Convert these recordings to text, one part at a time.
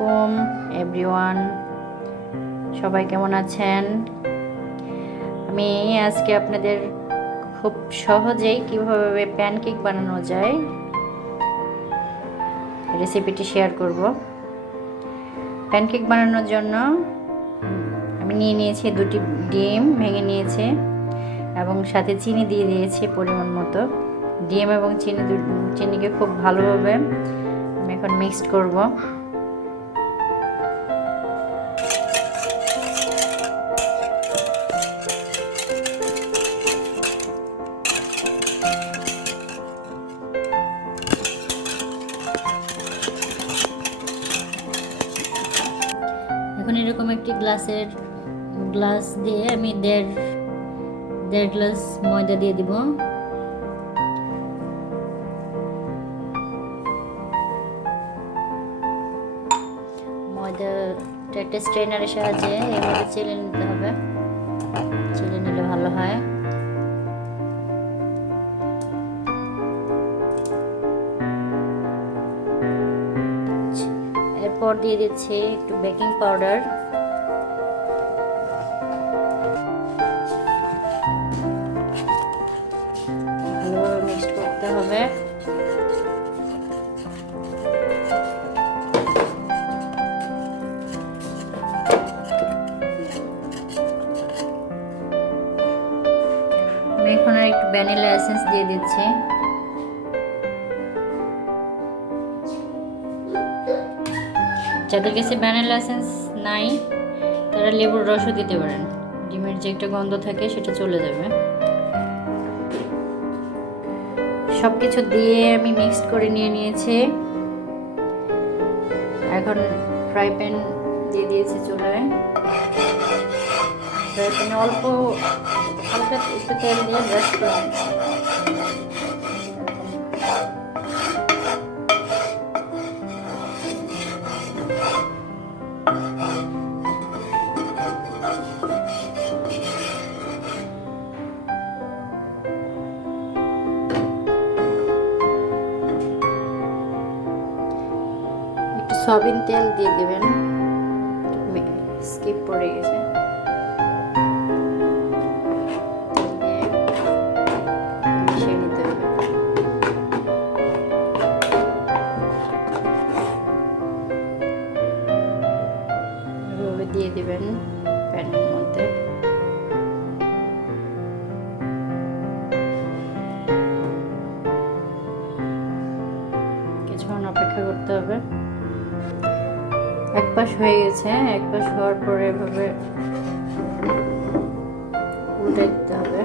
আলাইকুম এভরিওয়ান, সবাই কেমন আছেন? আমি আজকে আপনাদের খুব সহজেই কিভাবে প্যানকেক বানানো যায় রেসিপিটি শেয়ার করব। প্যানকেক বানানোর জন্য আমি নিয়ে নিয়েছি 2টি ডিম ভেঙে নিয়েছি এবং সাথে চিনি দিয়ে দিয়েছি পরিমাণ মতো। ডিম এবং চিনিকে খুব ভালোভাবে আমি এখন মিক্সড করব। এখন এরকম একটি গ্লাস দিয়ে আমি দেড় গ্লাস ময়দা দিয়ে দিব। ময়দাটা একটা স্ট্রেনারের সাহায্যে এভাবে চেলে নিতে হবে, চেলে নিলে ভালো হয়। এরপর দিয়ে দিচ্ছি একটু বেকিং পাউডার। ভালোভাবে মিক্সড করতে হবে। আমি এখন একটু ভ্যানিলা এসেন্স দিয়ে দিচ্ছি। যাদের কাছে ভ্যানিলা এসেন্স নাই তারা লেবুর রসও দিতে পারেন, ডিমের যে একটা গন্ধ থাকে সেটা চলে যাবে। সব কিছু দিয়ে আমি মিক্সড করে নিয়েছি। এখন ফ্রাই প্যান দিয়ে দিয়েছি চুলায়। ফ্রাই প্যানে অল্প হালকা একটু তেল দিয়ে ব্রাশ করে সয়াবিন তেল দিয়ে দেবেন, স্কিপ পড়ে গেছে। মিশিয়ে নিতে হবে। এভাবে দিয়ে দিবেন প্যানের মধ্যে। কিছুক্ষণ অপেক্ষা করতে হবে। এক পাশ হয়ে গেছে, এক পাশ হওয়ার পরে এভাবে উল্টে দিতে হবে।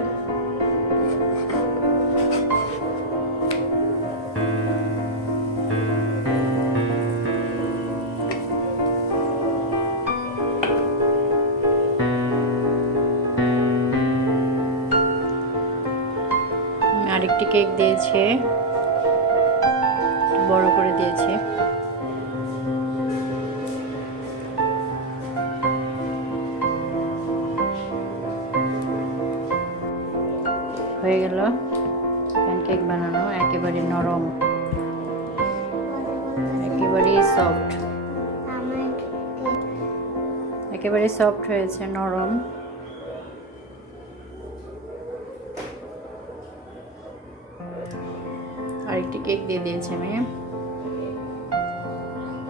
আরেকটি কেক দিয়েছি, বড় করে দিয়েছি। হয়ে গেল প্যানকেক বানানো, একেবারে নরম, একেবারে সফট হয়েছে, নরম। আরেকটি কেক দিয়ে দিয়েছি আমি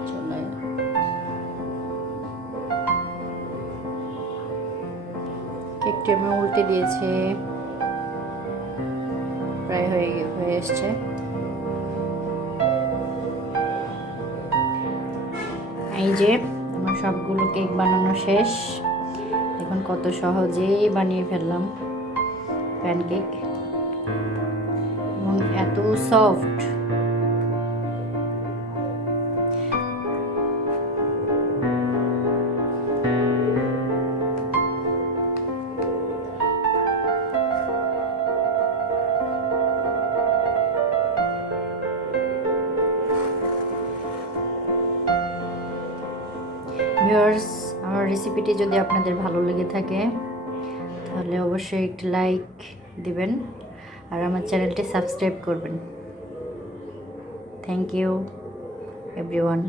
চুলায়। কেকটি আমি উল্টে দিয়েছি, প্রায় হয়ে এসছে। এই যে আমার সবগুলো কেক বানানো শেষ। এখন কত সহজেই বানিয়ে ফেললাম প্যানকেক, এবং এত সফট। ভিউয়ার্স, আমার রেসিপিটি যদি আপনাদের ভালো লেগে থাকে তাহলে অবশ্যই একটি লাইক দিবেন আর আমার চ্যানেলটি সাবস্ক্রাইব করবেন। Thank you everyone.